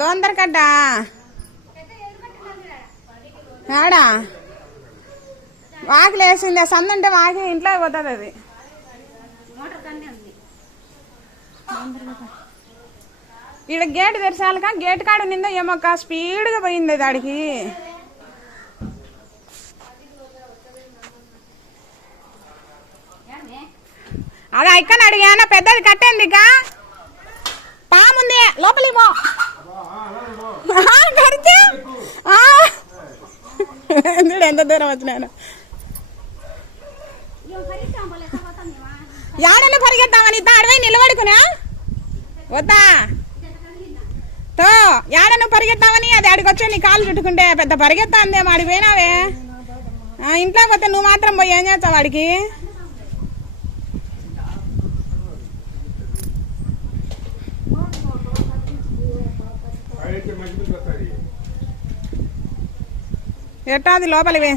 దోందరకడ్డ ఆడా? వాకిలు వేసింది ఆ సందుంటే వాకి ఇంట్లో పోతుంది అది. ఈడ గేట్ తెరిచాలక గేట్ కాడ నిందో ఏమొక్క స్పీడ్గా పోయింది దాడికి అలా ఇక్కడ అడిగానా పెద్దది కట్టేంది ఇక పాముంది లోపలికి పో. చూడు ఎంత దూరం వచ్చినాను. యాడను పరిగెత్తామని ఇద్దా అడవై నిలబడుకునా? వద్దా? తో యాడను పరిగెత్తామని అది అడిగొచ్చా నీ కాలు చుట్టుకుంటే పెద్ద పరిగెత్తా అందేమో అడిగిపోయినావే ఇంట్లోకి వస్తే నువ్వు మాత్రం పోయి ఏం చేస్తావు వాడికి ఎట్టాది లోపలివే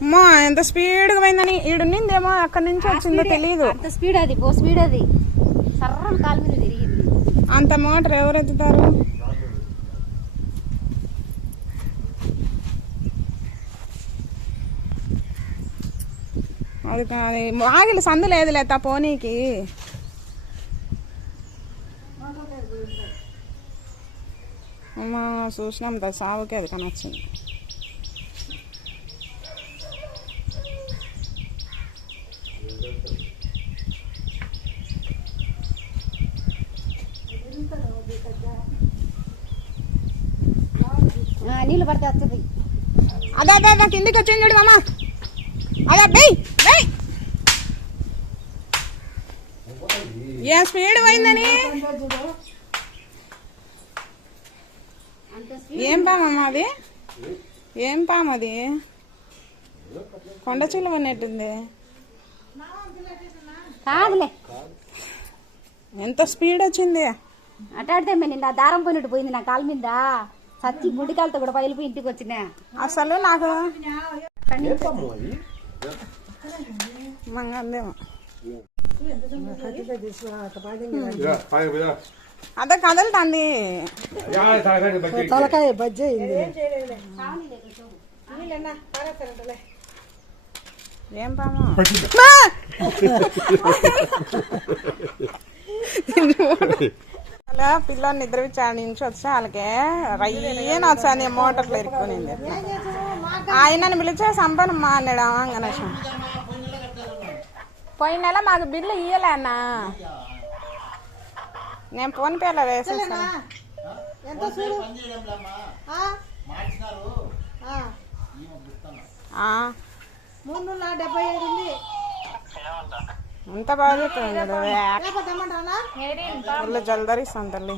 అమ్మో ఎంత స్పీడ్గా పోయిందని ఈడున్నిందేమో అక్కడి నుంచి వచ్చిందో తెలియదు అంత స్పీడ్ అది బో స్పీడ్ అది. సర్రం కాలు మీద తిరిగింది. అంత మోటార్ ఎవరు ఎత్తుతారు? అది కాదు ఆగిలి సందు లేదు లేత పోనీకి. చూసినాం దా సావుకి అది కనొచ్చింది నీళ్ళు పడితే వస్తుంది. అదే అదే అదే కిందికి వచ్చింది చూడు మామ. అదే ఏ స్పీడ్ పోయిందని? ఏం పామమ్మా అది? ఏం పాము అది? కొండ చిలువ ఉన్నట్టుంది. కాదులే. ఎంత స్పీడ్ వచ్చింది? అటాడితే నిన్న దారం పోయినట్టు పోయింది నా కాలు మీద. సచ్చి గుడి కాలుతో కూడా బయలుపోయి ఇంటికి వచ్చినా. అసలు నాకు మంగందేమో కదలుతుంది యా. తలకాయ బజ్జి అయింది. ఏం పాము? అలా పిల్లని నిద్రపించాడు నుంచి వచ్చి వాళ్ళకి రయ్యన వచ్చాను మోటార్లు ఇరుక్కునింది ఆయనని పిలిచే సంపనమ్మా అన్నాడు గణేష్ పోయిన నెల మాకు బిల్లు ఇయ్యలే అన్న. నేను ఫోన్ పేలో వేసేసాను. ఎంత మూడు వందల డెబ్బై ఐదు ఉంది. అంత బాగా చెప్తుంది కదా జల్దరిస్తాను తల్లి.